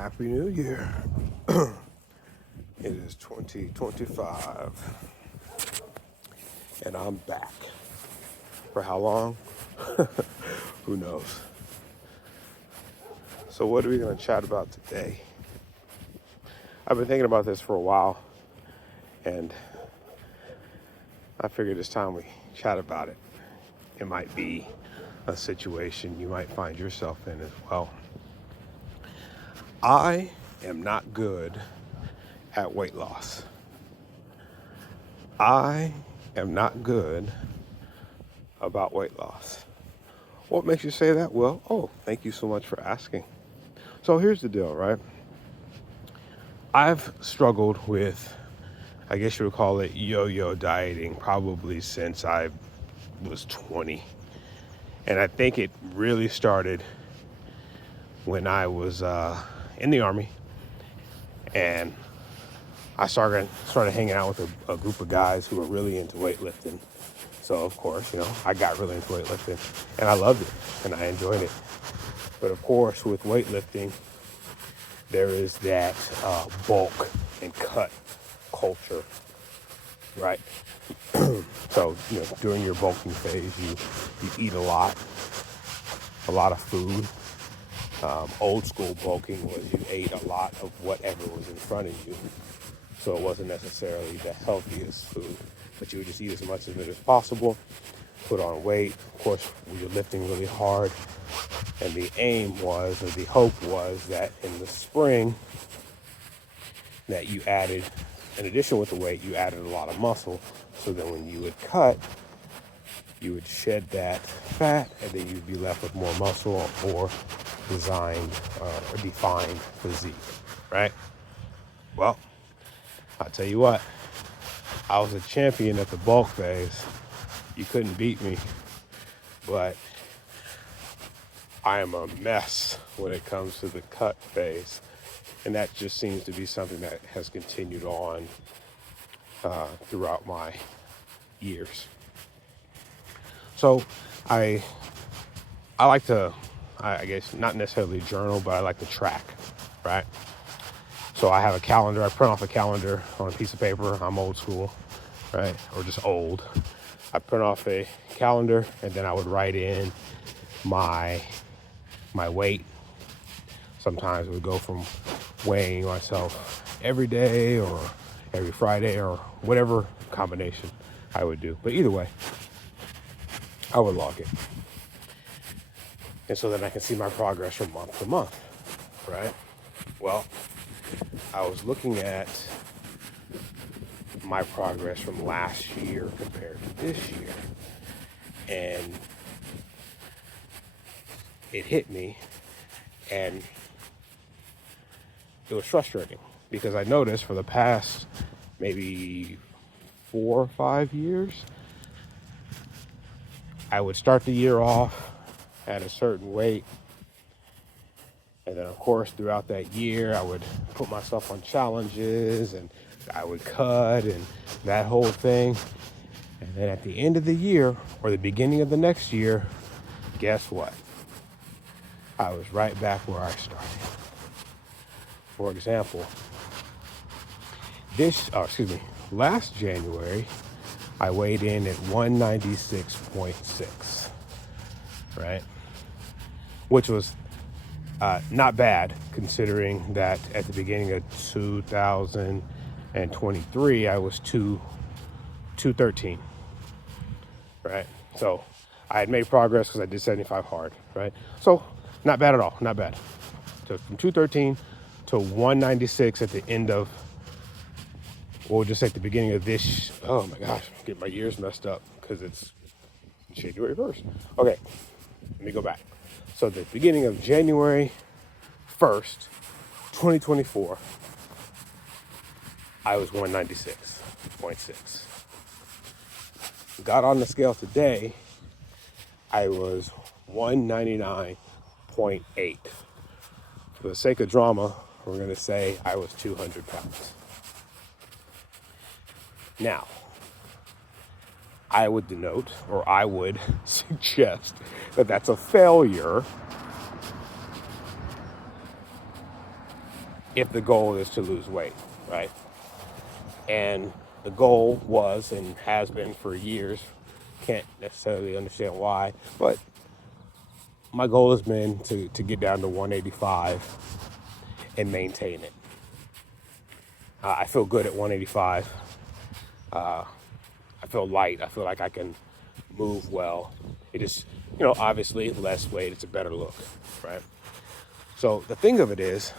Happy New Year. It is 2025 and I'm back. For how long? Who knows? So what are we going to chat about today? I've been thinking about this for a while and I figured it's time we chat about it. It might be a situation you might find yourself in as well. I am not good at weight loss. I am not good about weight loss. What makes you say that? Well, thank you so much for asking. So here's the deal, right? I've struggled with, I guess you would call it yo-yo dieting, probably since I was 20. And I think it really started when I was in the Army and I started hanging out with a group of guys who were really into weightlifting. So of course, I got really into weightlifting and I loved it and I enjoyed it. But of course, with weightlifting, there is that bulk and cut culture, right? So, during your bulking phase, you eat a lot of food. Old school bulking was you ate a lot of whatever was in front of you. So it wasn't necessarily the healthiest food, but you would just eat as much of it as possible, put on weight. Of course, you're lifting really hard. And the aim was, or the hope was, that in the spring that you added, in addition with the weight, you added a lot of muscle. So that when you would cut, you would shed that fat and then you'd be left with more muscle or defined physique, right? Well, I'll tell you what, I was a champion at the bulk phase. You couldn't beat me, but I am a mess when it comes to the cut phase. And that just seems to be something that has continued on throughout my years. So I like to, I guess not necessarily journal, but I like to track, right? So I have a calendar. I print off a calendar on a piece of paper. I'm old school, right? Or just old. I print off a calendar and then I would write in my weight. Sometimes it would go from weighing myself every day or every Friday or whatever combination I would do. But either way, I would log it. And so then I can see my progress from month to month, right? Well, I was looking at my progress from last year compared to this year. And it hit me and it was frustrating because I noticed for the past maybe 4 or 5 years, I would start the year off at a certain weight. And then, of course, throughout that year, I would put myself on challenges and I would cut and that whole thing. And then at the end of the year or the beginning of the next year, guess what? I was right back where I started. For example, last January, I weighed in at 196.6, right? Which was not bad, considering that at the beginning of 2023, I was 213, right? So I had made progress because I did 75 hard, right? So not bad at all, not bad. So from 213 to 196 at the end of, or just at the beginning of this, oh my gosh, I'm getting my years messed up because it's January 1st. Okay, let me go back. So the beginning of January 1st, 2024, I was 196.6. Got on the scale today, I was 199.8. For the sake of drama, we're going to say I was 200 pounds. Now, I would denote, or I would suggest that that's a failure if the goal is to lose weight, right? And the goal was and has been for years, can't necessarily understand why, but my goal has been to get down to 185 and maintain it. I feel good at 185. I feel light. I feel like I can move well. It is, obviously less weight, it's a better look, right? So the thing of it is,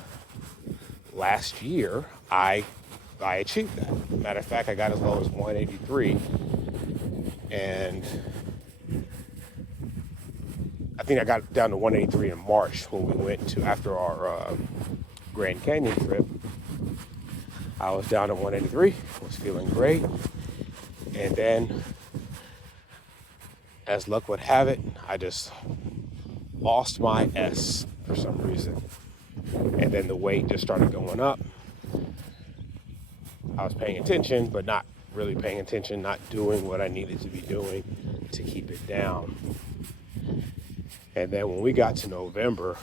last year, I achieved that. Matter of fact, I got as low as 183, and I think I got down to 183 in March when we went to, after our Grand Canyon trip. I was down to 183, was feeling great, and then, as luck would have it, I just lost my S for some reason, and then the weight just started going up. I was paying attention, but not really paying attention, not doing what I needed to be doing to keep it down. And then when we got to November,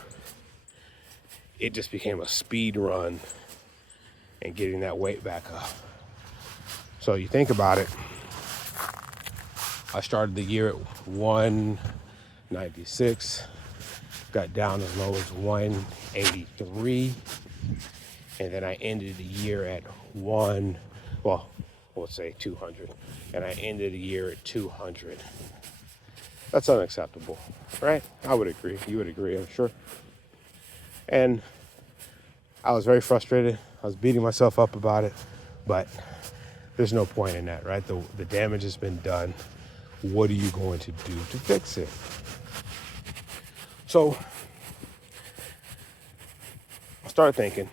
it just became a speed run and getting that weight back up. So you think about it, I started the year at 196, got down as low as 183, and then I ended the year at let's say 200, and I ended the year at 200. That's unacceptable, right? I would agree. You would agree, I'm sure. And I was very frustrated. I was beating myself up about it, but there's no point in that, right? The damage has been done. What are you going to do to fix it? So I started thinking,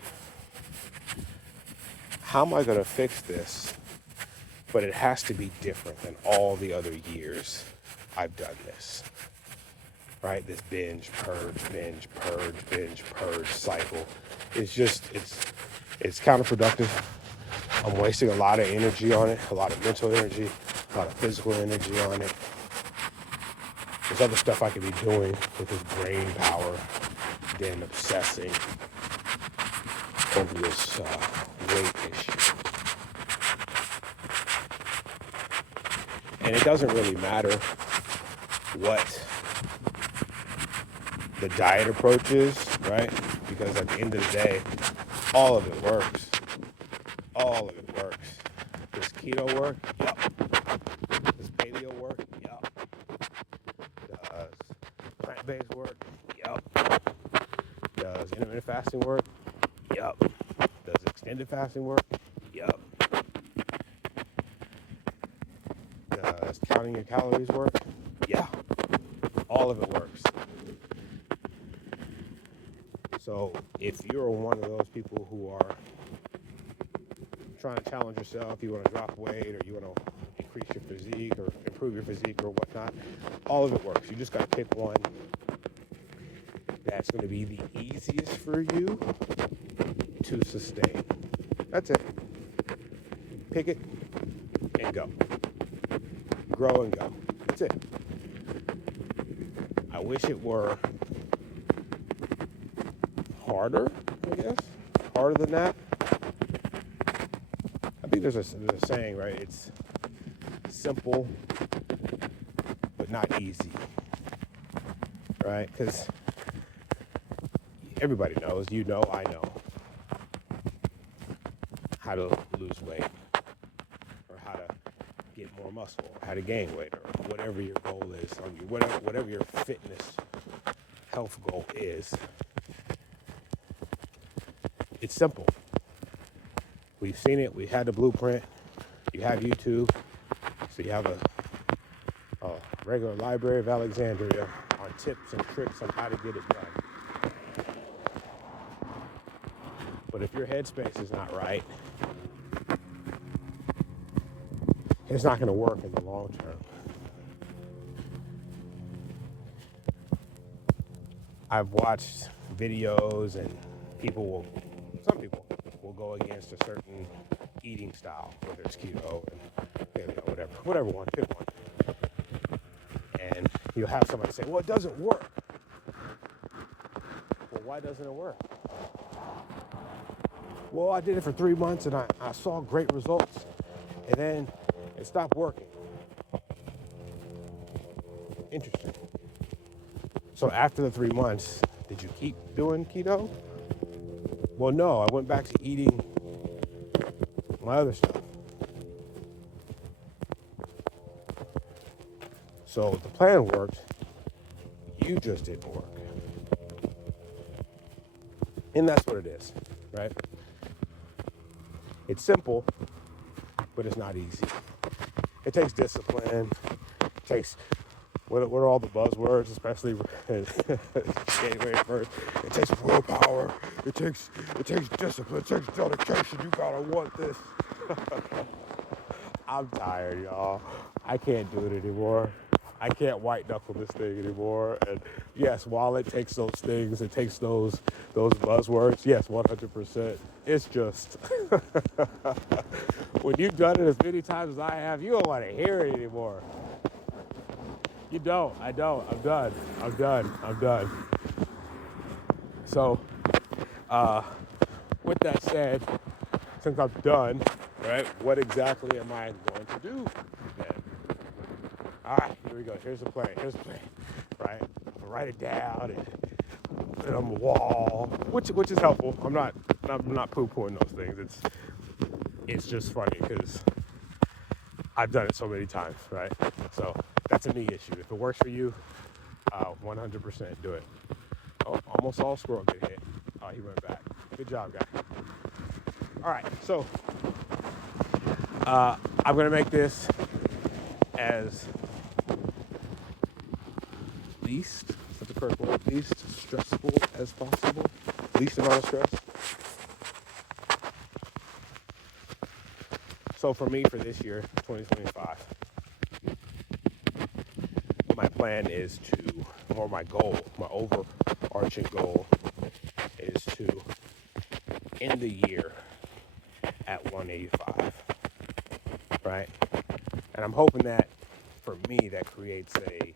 how am I going to fix this? But it has to be different than all the other years I've done this, right? This binge, purge cycle. It's counterproductive. I'm wasting a lot of energy on it, a lot of mental energy, a lot of physical energy on it. There's other stuff I could be doing with this brain power than obsessing over this weight issue. And it doesn't really matter what the diet approach is, right? Because at the end of the day, all of it works. All of it works. Does keto work? Yup. Does paleo work? Yup. Does plant-based work? Yup. Does intermittent fasting work? Yup. Does extended fasting work? Yup. Does counting your calories work? Yeah. All of it works. So if you're one of those people who are trying to challenge yourself, you want to drop weight, or you want to increase your physique or improve your physique or whatnot, all of it works. You just got to pick one that's going to be the easiest for you to sustain. That's it. Pick it and go. Grow and go. That's it. I wish it were harder, I guess. Harder than that. I think there's a saying, right? It's simple, but not easy, right? Because everybody knows, I know, how to lose weight, or how to get more muscle, or how to gain weight, or whatever your goal is, or whatever your fitness health goal is. It's simple. We've seen it. We had the blueprint. You have YouTube. So you have a regular Library of Alexandria on tips and tricks on how to get it done. But if your headspace is not right, it's not going to work in the long term. I've watched videos, and some people will go against a certain eating style, whether it's keto and paleo, whatever one, pick one. And you'll have somebody say, well, it doesn't work. Well, why doesn't it work? Well, I did it for 3 months and I saw great results, and then it stopped working. Interesting. So after the 3 months, did you keep doing keto? Well, no, I went back to eating my other stuff. So the plan worked, you just didn't work. And that's what it is, right? It's simple, but it's not easy. It takes discipline. It takes, what are all the buzzwords, especially January 1st? It takes willpower. It takes discipline. It takes dedication. You gotta want this. I'm tired, y'all. I can't do it anymore. I can't white knuckle this thing anymore. And yes, while it takes those things, it takes those buzzwords. Yes, 100%. It's just when you've done it as many times as I have, you don't want to hear it anymore. You don't. I don't. I'm done. So, with that said, since I'm done, right, what exactly am I going to do then? All right, here we go. Here's the plan, right? I'll write it down and put it on the wall, which is helpful. I'm not poo-pooing those things. It's just funny because I've done it so many times, right? So that's a me issue. If it works for you, 100% do it. Oh, almost all squirrel get hit. Oh, he went back. Good job, guy. All right, so I'm gonna make this as least, that's the correct word, least stressful as possible, least amount of stress. So for me, for this year, 2025, my plan is to, or my goal, my overarching goal is to end the year at 185, right? And I'm hoping that, for me, that creates a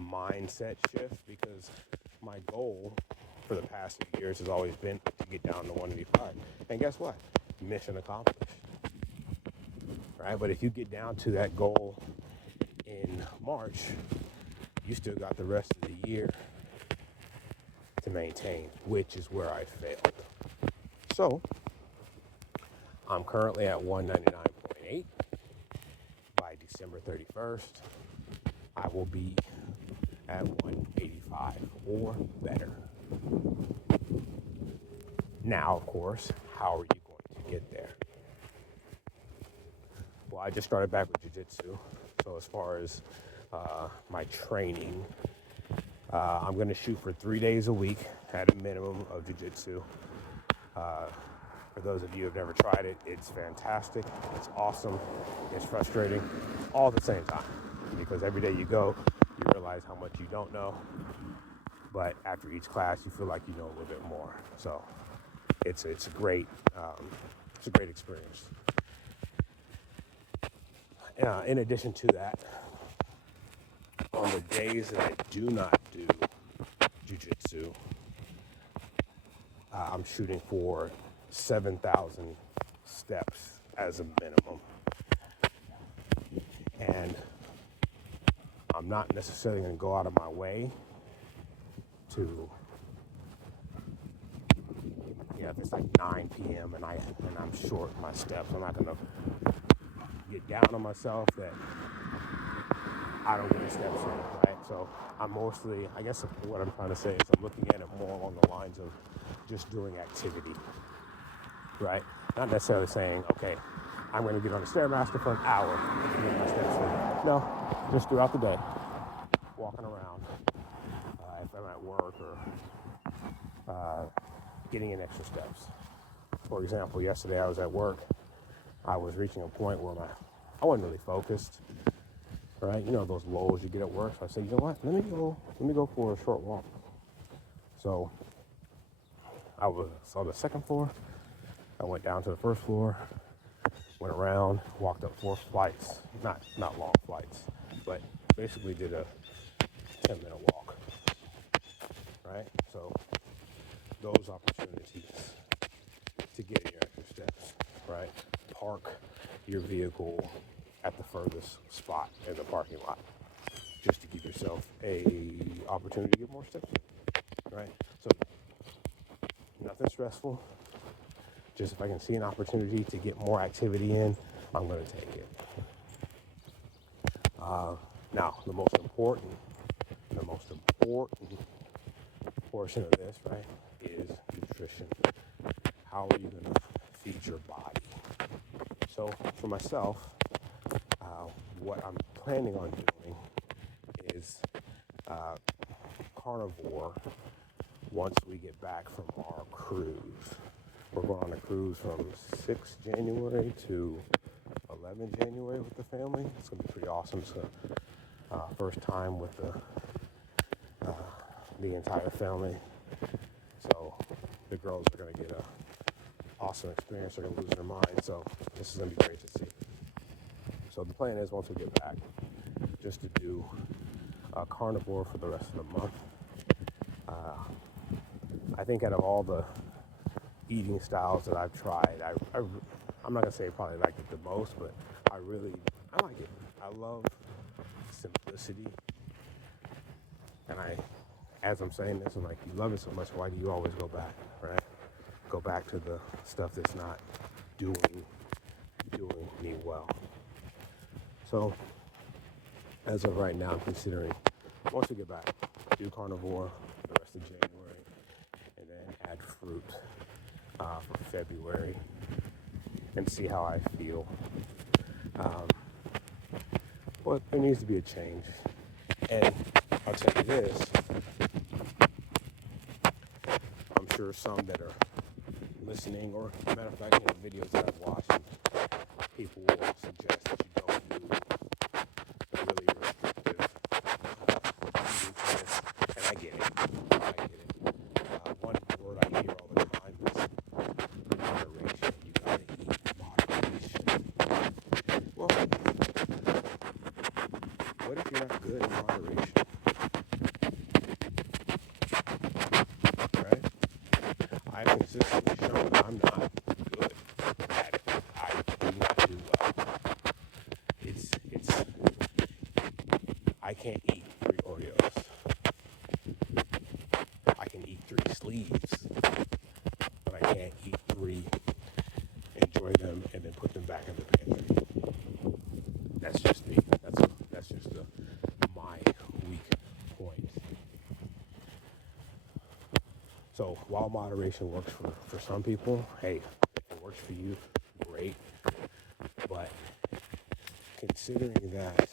mindset shift, because my goal for the past few years has always been to get down to 185. And guess what? Mission accomplished. Right? But if you get down to that goal in March, you still got the rest of the year to maintain, which is where I failed. So I'm currently at 199.8. By December 31st, I will be at 185 or better. Now, of course, how are you going to get there? Well, I just started back with jiu-jitsu. So as far as my training, I'm going to shoot for 3 days a week at a minimum of jiu-jitsu. For those of you who have never tried it, it's fantastic. It's awesome. It's frustrating all at the same time, because every day you go, you realize how much you don't know. But after each class, you feel like you know a little bit more. So it's a great experience. In addition to that, on the days that I do not do jiu-jitsu, I'm shooting for 7,000 steps as a minimum. And I'm not necessarily going to go out of my way to, if it's like 9 p.m. and I'm short my steps, I'm not going to get down on myself that I don't get the steps in, right? So I'm mostly, I guess what I'm trying to say is I'm looking at it more along the lines of just doing activity, right? Not necessarily saying, okay, I'm going to get on the Stairmaster for an hour and get my steps in. No, just throughout the day, walking around, if I'm at work, or getting in extra steps. For example, yesterday I was at work. I was reaching a point where I wasn't really focused, right? You know those lulls you get at work. So I said, you know what? Let me go for a short walk. So I was on the second floor. I went down to the first floor, went around, walked up 4 flights, not long flights, but basically did a 10-minute walk, right? So those opportunities to get in your extra steps, right? Park your vehicle at the furthest spot in the parking lot just to give yourself a opportunity to get more steps in, right? So nothing stressful. Just if I can see an opportunity to get more activity in, I'm going to take it. Now, the most important portion of this, right, is nutrition. How are you going to feed your body? So for myself, what I'm planning on doing is carnivore once we get back from our cruise. We're going on a cruise from 6 January to 11 January with the family. It's going to be pretty awesome. It's the first time with the entire family. So the girls are going to get a awesome experience. They're going to lose their mind. So this is going to be great to see. So the plan is once we get back, just to do carnivore for the rest of the month. I think out of all the eating styles that I've tried, I'm not gonna say I probably like it the most, but I like it. I love simplicity, and as I'm saying this, I'm like, you love it so much, why do you always go back, right? Go back to the stuff that's not doing me well. So as of right now, I'm considering once we get back, do carnivore for the rest of January, and then add fruit for February, and see how I feel. But there needs to be a change. And I'll tell you this, I'm sure some that are listening, or matter of fact, videos that I've watched, people will suggest that you don't do really restrictive eating plans. And I get it. One word I hear all the time is moderation. You gotta eat moderation. Well, what if you're not good in moderation? Right? I've consistently shown that I'm not good at it. I do not do well. I can't eat 3 Oreos. I can eat 3 sleeves, but I can't eat 3, enjoy them, and then put them back in the pantry. That's just me. That's just my weak point. So while moderation works for some people, hey, if it works for you, great. But considering that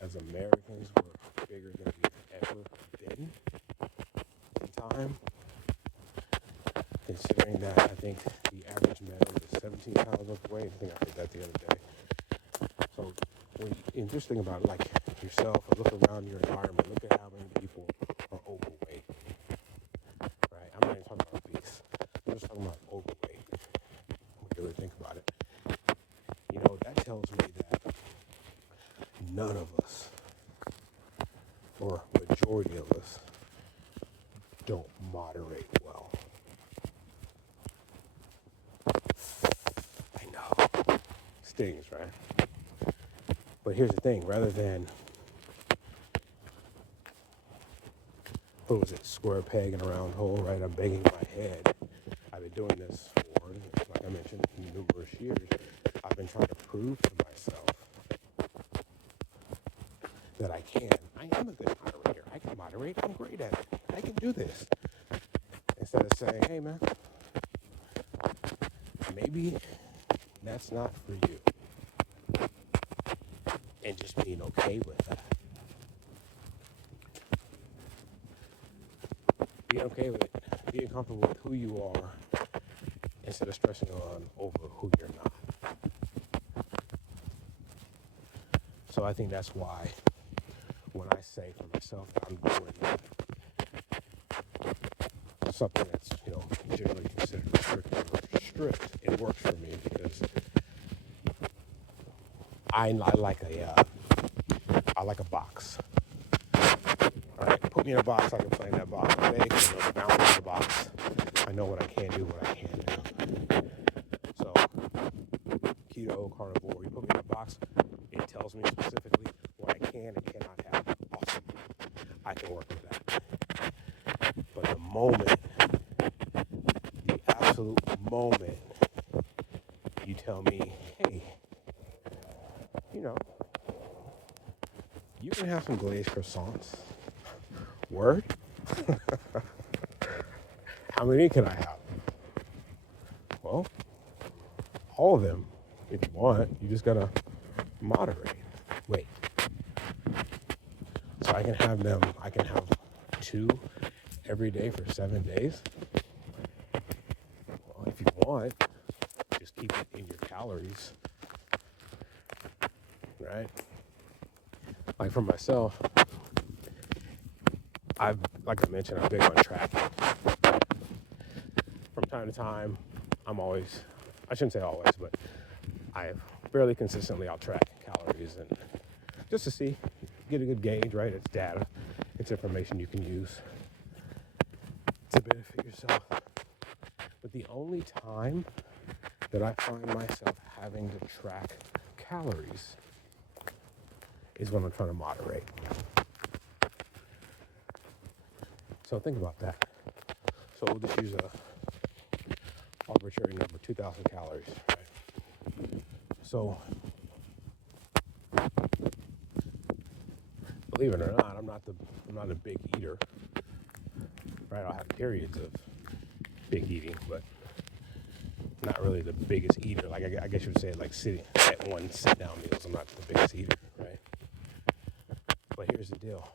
as Americans, we're bigger than we've ever been in time, considering that I think the average male is 17 pounds overweight. I think I heard that the other day. So and just think about it, like yourself, or look around your environment, look at how many people are overweight, right? I'm not even talking about obese. I'm just talking about overweight. When you really think about it. That tells me that none of us, or majority of us, don't moderate well. I know. Stings, right? But here's the thing, rather than, square peg in a round hole, right? I'm banging my head. I've been doing this for, like I mentioned, numerous years. I've been trying to prove to myself that I can. I am a good moderator. I can moderate. I'm great at it. I can do this. Instead of saying, hey, man, maybe that's not for you. And just being okay with that. Being okay with it. Being comfortable with who you are instead of stressing over who you're not. So I think that's why when I say for myself that I'm doing something that's, generally considered strict, it works for me because I like a box. All right, put me in a box, I can play in that box. I know the balance of the box. I know what I can do, what I can't absolute moment you tell me, hey, you know, you can have some glazed croissants. Word? How many can I have? Well, all of them if you want. You just gotta moderate. Wait. So I can have 2 every day for 7 days? Well, if you want, just keep it in your calories, right? Like for myself, like I mentioned, I'm big on tracking. From time to time, I shouldn't say always, but I fairly consistently I'll track calories and just to see, get a good gauge, right? It's data, it's information you can use to benefit yourself. But the only time that I find myself having to track calories is when I'm trying to moderate. So think about that. So we'll just use a arbitrary number, 2,000 calories, right? So believe it or not, I'm not a big eater, right? I'll have periods of big eating, but not really the biggest eater. Like I guess you would say, like sitting at one sit-down meals, I'm not the biggest eater, right? But here's the deal: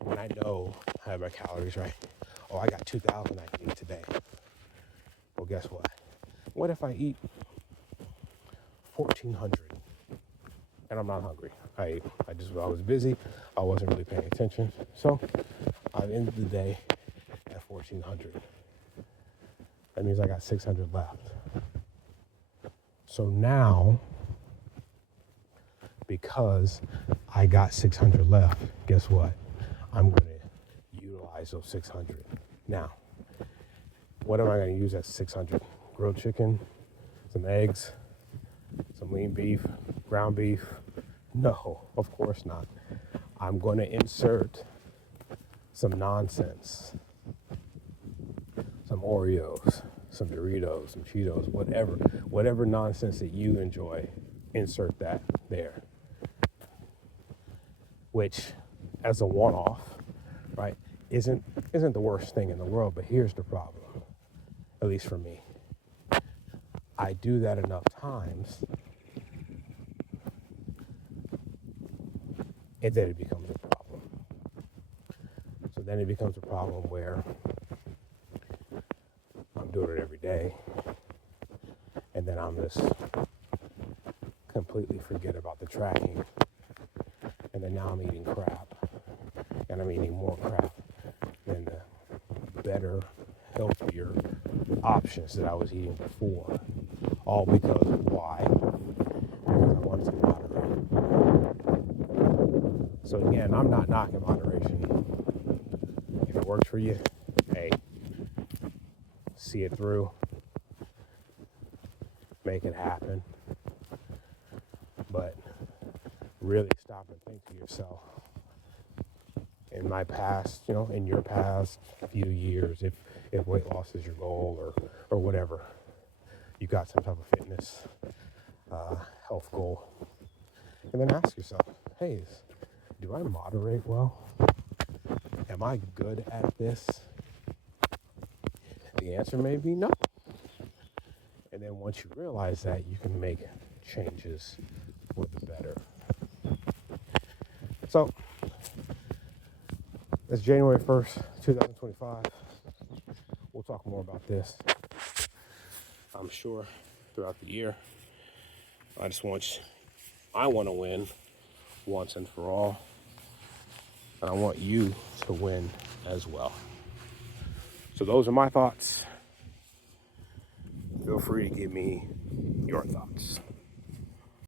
when I know I have my calories right, oh, I got 2,000 I can eat today. Well, guess what? What if I eat 1,400 and I'm not hungry? I was busy. I wasn't really paying attention. So I ended the day at 1,400. That means I got 600 left. So now, because I got 600 left, guess what? I'm going to utilize those 600. Now, what am I going to use that 600? Grilled chicken, some eggs, some lean beef, ground beef? No, of course not. I'm going to insert some nonsense, some Oreos, some Doritos, some Cheetos, whatever nonsense that you enjoy, insert that there. Which, as a one-off, right, isn't the worst thing in the world. But here's the problem, at least for me. I do that enough times, and then it becomes a problem. So then it becomes a problem where I'm doing it every day, and then I'm just completely forget about the tracking, and then now I'm eating crap, and I'm eating more crap than the better, healthier options that I was eating before. All because of why? Because I wanted to moderate. So again, I'm not knocking moderation. If it works for you, hey, see it through, make it happen. But really stop and think to yourself. In my past, in your past few years, if weight loss is your goal or whatever, you got some type of fitness, health goal, and then ask yourself, hey, do I moderate well? Am I good at this? The answer may be no. And then once you realize that, you can make changes for the better. So, it's January 1st, 2025. We'll talk more about this, I'm sure, throughout the year. I want to win once and for all. And I want you to win as well. So those are my thoughts. Feel free to give me your thoughts.